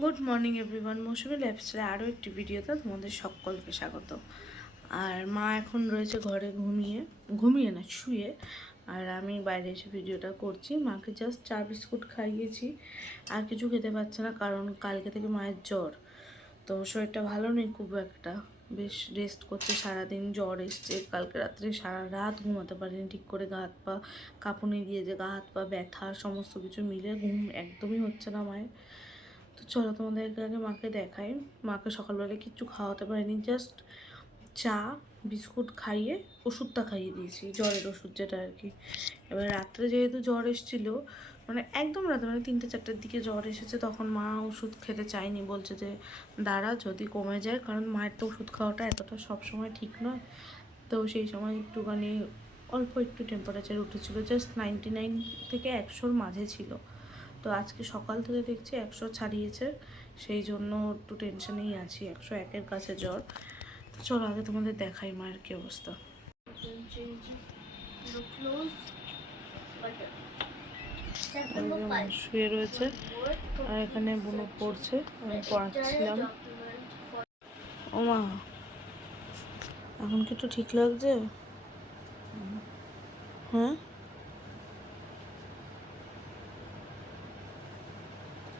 Good morning everyone মৌসুমি লাইফস্টাইলে আরও একটি ভিডিওতে তোমাদের সকলকে স্বাগত। আর মা এখন রয়েছে ঘরে ঘুমিয়ে ঘুমিয়ে না, শুয়ে। আর আমি বাইরে এসে ভিডিওটা করছি। মাকে জাস্ট চা বিস্কুট খাইয়েছি। আর কিছু খেতে পারছে না কারণ কালকে থেকে মায়ের জ্বর। তো শরীরটা ভালো নেই খুব একটা। বেশ রেস্ট করছে সারাদিন, জ্বর এসছে। কালকে রাত্রে সারা রাত ঘুমাতে পারিনি। ঠিক করে গা হাত পা কাঁপুনি দিয়ে যে গা হাত পা ব্যথা, সমস্ত কিছু মিলে ঘুম একদমই হচ্ছে না মায়ের। তো চলো তোমাদেরকে আগে মাকে দেখাই। মাকে সকালবেলা কিচ্ছু খাওয়াতে পারিনি জাস্ট চা, বিস্কুট খাইয়ে ওষুধটা খাইয়ে দিয়েছি, জ্বরের ওষুধ যেটা আর কি। এবার রাত্রে যেহেতু জ্বর এসেছিল মানে একদম রাতে মানে তিনটে, চারটের দিকে জ্বর এসেছে, তখন মা ওষুধ খেতে চায়নি, বলছে যে দাঁড়া, যদি কমে যায়, কারণ মায়ের তো ওষুধ খাওয়াটা এতটা সবসময় ঠিক নয়। তো সেই সময় একটুখানি অল্প একটু টেম্পারেচার উঠেছিল জাস্ট নাইনটি নাইন থেকে একশোর মাঝে ছিল। তো আজকে সকাল থেকে দেখছি একশো ছাড়িয়েছে সেই জন্য একটু টেনশনেই আছি একশো একের কাছে জ্বর। তো চলো আগে তোমাদের দেখাই মায়ের কী অবস্থা। শুয়ে রয়েছে আর এখানে বুনো পড়ছে আমি পড়াচ্ছিলাম। ও মা এখন কি একটু ঠিক লাগছে? হ্যাঁ?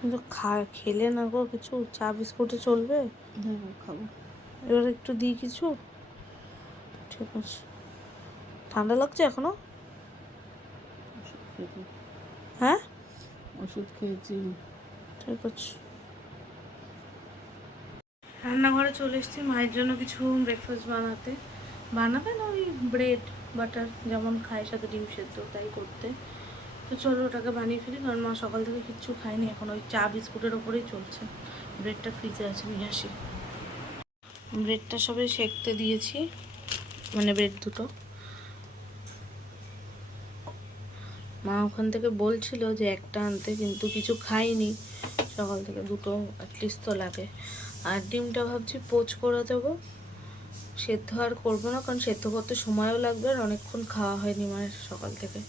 কিন্তু খা খেলে না গো কিছু চা বিস্কুটে চলবে? খাব। এবার একটু দিই কিছু? ঠিক আছে। ঠান্ডা লাগছে এখনও? হ্যাঁ? ওষুধ খেয়েছি। ঠিক আছে। রান্নাঘরে চলে এসেছি মায়ের জন্য কিছু ব্রেকফাস্ট বানাতে। বানাবে না ওই ব্রেড বাটার যেমন খায় সাথে ডিম সেদ্ধ তাই করতে। তো চলো ওটাকে বানিয়ে ফেলি, কারণ মা সকাল থেকে কিচ্ছু খায়নি, এখন ওই চা বিস্কুটের ওপরেই চলছে। ব্রেডটা ফ্রিজে আছে, নিয়ে আসি। ব্রেডটা সবে সেকতে দিয়েছি মানে ব্রেড দুটো। মা ওখান থেকে বলছিল যে একটা আনতে, কিন্তু কিছু খাইনি সকাল থেকে দুটো অ্যাটলিস্ট তো লাগে। আর ডিমটা ভাবছি পোচ করে দেবো। সেদ্ধ আর করব না, কারণ সেদ্ধ করতে সময়ও লাগবে আর অনেকক্ষণ খাওয়া হয়নি মায়ের সকাল থেকে।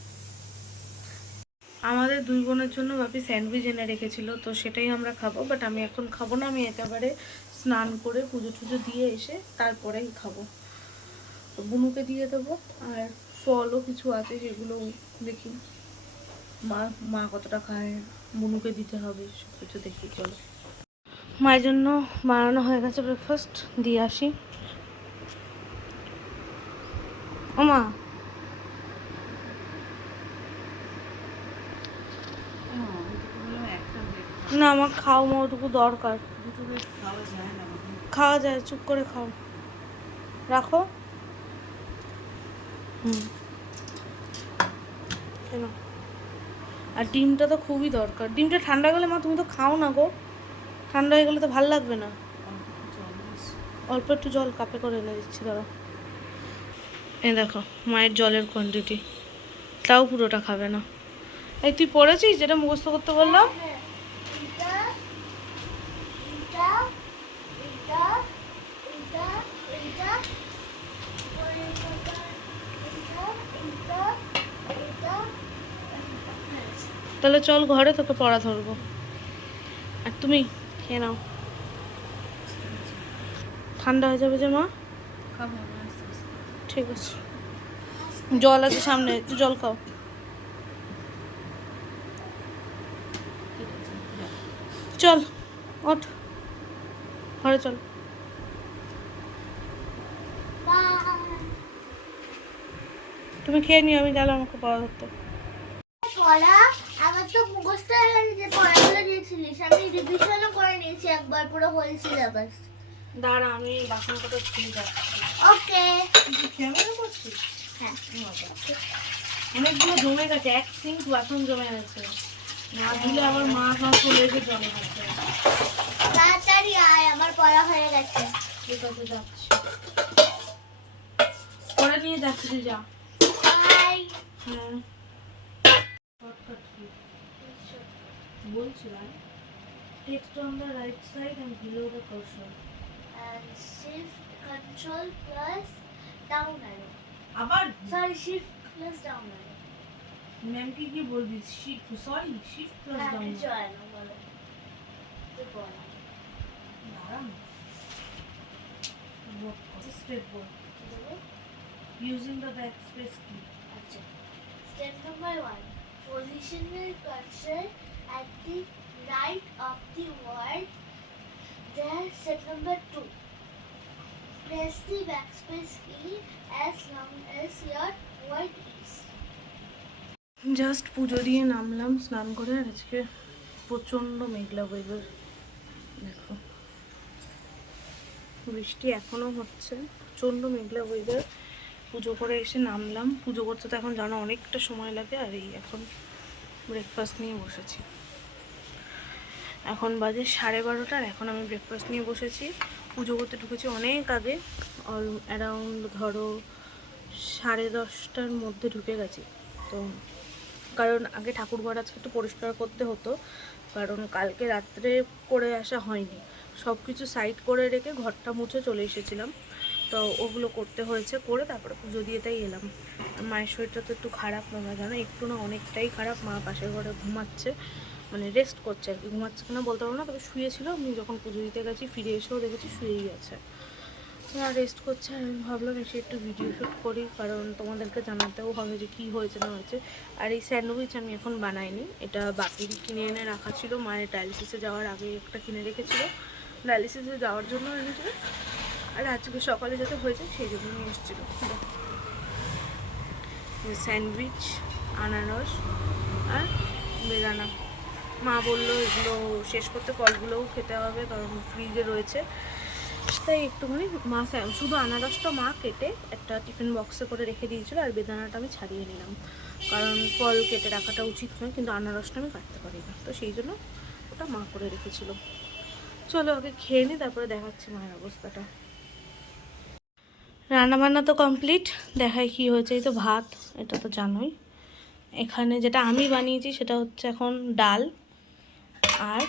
আমাদের দুই বোনের জন্য বাপি স্যান্ডউইচ এনে রেখেছিল, তো সেটাই আমরা খাব বাট আমি এখন খাব না, আমি একেবারে স্নান করে পুজো টুজো দিয়ে এসে তারপরেই খাব। তো বুনুকে দিয়ে দেবো, আর ফলও কিছু আছে সেগুলো দেখি। মা মা কতটা খায়, বুনুকে দিতে হবে সব কিছু দেখি, চলো। মায়ের জন্য বানানো হয়ে গেছে ব্রেকফাস্ট দিয়ে আসি। ও মা না, আমার খাও ওটুকু দরকার। খাওয়া যায়, চুপ করে খাও। রাখো। হুম। কেন? আর ডিমটা তো খুবই দরকার। ডিমটা ঠান্ডা গেলে, মা, তুমি তো খাও না গো। ঠান্ডা হয়ে গেলে তো ভালো লাগবে না। অল্প একটু জল কাপে করে এনে দিচ্ছি দাঁড়া এ দেখো, মায়ের জলের কোয়ান্টিটি তাও পুরোটা খাবে না। এই, তুই পড়েছিস যেটা মুখস্থ করতে বললাম? তাহলে চল ঘরে তোকে পড়া ধরবো। আর তুমি খেয়ে নাও। ঠান্ডা হয়ে যাবে যে মা। ঠিক আছে। জল আছে সামনে একটু জল খাও। চল ওঠ। ঘরে চল। তুমি খেয়ে নিও আমি গেলাম আমাকে পড়া ধরতে। পড়া? আমার তো মুখস্থ হয়ে গেছে যে পড়াগুলো দিয়েছিলিস আমি রিভিশনও করে নিয়েছি একবার পুরো হোল সিলেবাস দাঁড়া আমি বাসন কটা ধুয়ে যাচ্ছি। ওকে। ক্যামেরা করছিস? হ্যাঁ। অনেকগুলো জমে গেছে এক সিঙ্ক বাসন জমে গেছে। না দিলে আবার মা মা চলে এসে জমে গেছে। তাড়াতাড়ি আয় আমার পড়া হয়ে গেছে। ঠিক আছে যাচ্ছি। পরে নিয়ে যাচ্ছি তুই যা হ্যাঁ। বলছিলাম text on the right side and below the cursor and shift control plus down arrow আবার sorry shift plus down arrow ম্যামকে কি বলবি শিফট সরি শিফট প্লাস হ্যাঁ ডাউন কিছু হয় না বলো আজকে পড়া step board using the backspace কি আচ্ছা step number one position your cursor at the right of the word there step number two. Press the backspace key as long as your word is. Just puja দিয়ে নামলাম স্নান করে আর আজকে প্রচণ্ড মেঘলা weather দেখো। বৃষ্টি এখনও হচ্ছে, প্রচণ্ড মেঘলা ওয়েদার পুজো করে এসে নামলাম। পুজো করতে তো এখন জানো অনেকটা সময় লাগে, আর এই এখন ব্রেকফাস্ট নিয়ে বসেছি। এখন বাজে সাড়ে বারোটার এখন আমি ব্রেকফাস্ট নিয়ে বসেছি। পুজো করতে ঢুকেছি অনেক আগে অল অ্যারাউন্ড ধরো সাড়ে দশটার মধ্যে ঢুকে গেছি। তো কারণ আগে ঠাকুরঘর আজকে একটু পরিষ্কার করতে হতো, কারণ কালকে রাত্রে করে আসা হয়নি। সব কিছু সাইড করে রেখে ঘরটা মুছে চলে এসেছিলাম। তো ওগুলো করতে হয়েছে, করে তারপরে পুজো দিয়ে তাই এলাম। মায়ের শরীরটা তো একটু খারাপ তোমরা জানো, একটু না অনেকটাই খারাপ, মা পাশের ঘরে ঘুমাচ্ছে। মানে রেস্ট করছে আর কি। ঘুমাচ্ছে কিনা বলতে পারব না, তবে শুয়েছিল। আমি যখন পুজো দিতে গেছি, ফিরে এসেও দেখেছি শুয়েই আছে। আর রেস্ট করছে আমি ভাবলাম এসে একটু ভিডিও শ্যুট করি, কারণ তোমাদেরকে জানাতেও হবে যে কী হয়েছে, না হয়েছে। আর এই স্যান্ডউইচ আমি এখন বানাইনি। এটা বাকি কিনে এনে রাখা ছিল। মায়ের ডায়ালিসিসে যাওয়ার আগে একটা কিনে রেখেছিল। ডায়ালিসিসে যাওয়ার জন্য এনেছিল। আর আজকে সকালে যাতে হয়েছে, সেই জন্য নিয়ে এসেছিল। স্যান্ডউইচ আনারস আর বেদানা। মা বলল, এগুলো শেষ করতে ফলগুলোও খেতে হবে, কারণ ফ্রিজে রয়েছে। তাই একটুখানি মা শুধু আনারসটা মা কেটে একটা টিফিন বক্সে করে রেখে দিয়েছিল, আর বেদানাটা আমি ছাড়িয়ে নিলাম। কারণ ফল কেটে রাখাটা উচিত নয়, কিন্তু আনারসটা আমি কাটতে পারি না। তো সেই জন্য ওটা মা করে রেখেছিল। চলো আগে খেয়ে নিই তারপরে দেখাচ্ছি মায়ের অবস্থাটা। রান্নাবান্না তো কমপ্লিট দেখাই কি হয়েছে। এই তো ভাত, এটা তো জানোই। এখানে যেটা আমি বানিয়েছি সেটা হচ্ছে এখন ডাল। আর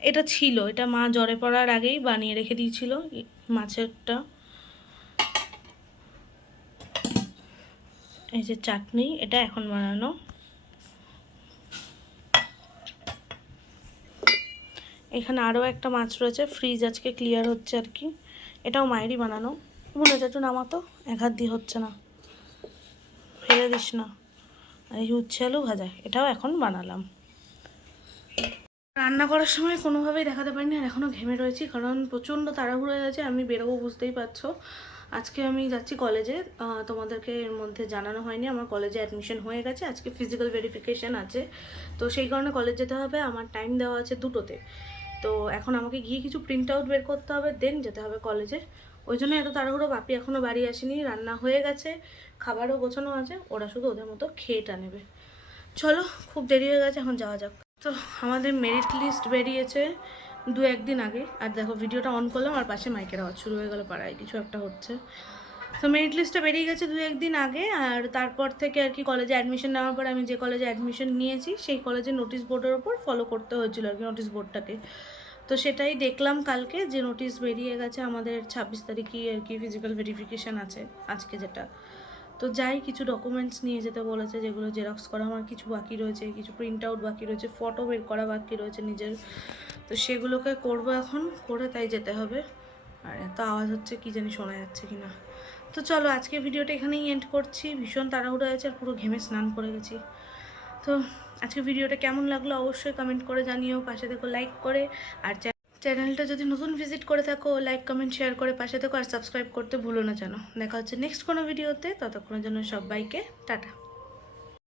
এটা ছিল, এটা মা জ্বরে পড়ার আগেই বানিয়ে রেখে দিয়েছিল মাছেরটা। এই যে চাটনি, এটা এখন বানানো। এখানে আরও একটা মাছ রয়েছে, ফ্রিজ আজকে ক্লিয়ার হচ্ছে আর কি। এটাও মায়েরই বানানো। হচ্ছে একটু নামাতো, এক হাত দিয়ে হচ্ছে না। ফেলে দিস না। আর এই উচ্ছে আলু ভাজা, এটাও এখন বানালাম। রান্না করার সময় কোনোভাবেই দেখাতে পারিনি আর এখনও ঘেমে রয়েছি, কারণ প্রচণ্ড তাড়াহুড়ো হয়ে গেছে, আমি বেরোবো বুঝতেই পারছ। আজকে আমি যাচ্ছি কলেজে তোমাদেরকে এর মধ্যে জানানো হয়নি, আমার কলেজে অ্যাডমিশন হয়ে গেছে, আজকে ফিজিক্যাল ভেরিফিকেশান আছে। তো সেই কারণে কলেজ যেতে হবে, আমার টাইম দেওয়া আছে দুটোতে। তো এখন আমাকে গিয়ে কিছু প্রিন্ট আউট বের করতে হবে দেন যেতে হবে কলেজে। ওই জন্য এত তাড়াহুড়ো, বাপি এখনও বাড়ি আসেনি, রান্না হয়ে গেছে, খাবারও গোছানো আছে, ওরা শুধু ওদের মতো খেয়েটা নেবে। চলো, খুব দেরি হয়ে গেছে, এখন যাওয়া যাক। তো আমাদের মেরিট লিস্ট বেরিয়েছে দু একদিন আগে। আর দেখো ভিডিওটা অন করলাম, আর পাশে মাইকের আওয়াজ শুরু হয়ে গেল পাড়ায়। কিছু একটা হচ্ছে। তো মেরিট লিস্টটা বেরিয়ে গেছে দু একদিন আগে, আর তারপর থেকে আর কি কলেজে অ্যাডমিশন নেওয়ার পর আমি যে কলেজে অ্যাডমিশন নিয়েছি, সেই কলেজে নোটিশ বোর্ডের ওপর ফলো করতে হয়েছিল আর কি নোটিশ বোর্ডটাকে তো সেটাই দেখলাম কালকে যে নোটিশ বেরিয়ে গেছে আমাদের ছাব্বিশ তারিখই আর কি ফিজিক্যাল ভেরিফিকেশান আছে, আজকে যেটা। তো যাই, কিছু ডকুমেন্টস নিয়ে যেতে বলেছে, যেগুলো জেরক্স করা, আমার কিছু বাকি রয়েছে, কিছু প্রিন্ট আউট বাকি রয়েছে ফটো বের করা বাকি রয়েছে নিজের। তো সেগুলোকে করব এখন, করে তাই যেতে হবে। আর এত আওয়াজ হচ্ছে, কি জানি শোনা যাচ্ছে কি না তো চলো, আজকে ভিডিওটা এখানেই এন্ড করছি। ভীষণ তাড়াহুড়ো আছে আর পুরো ঘেমে স্নান করে গেছি। তো আজকে ভিডিওটা কেমন লাগল অবশ্যই কমেন্ট করে জানিও, পাশে দেখো লাইক করে, আর চ্যানেলটা যদি নতুন ভিজিট করে থাকো লাইক কমেন্ট শেয়ার করে পাশে থেকো আর সাবস্ক্রাইব করতে ভুলো না যেন। দেখা হচ্ছে নেক্সট কোনো ভিডিওতে ততক্ষণের জন্য সবাইকে টাটা।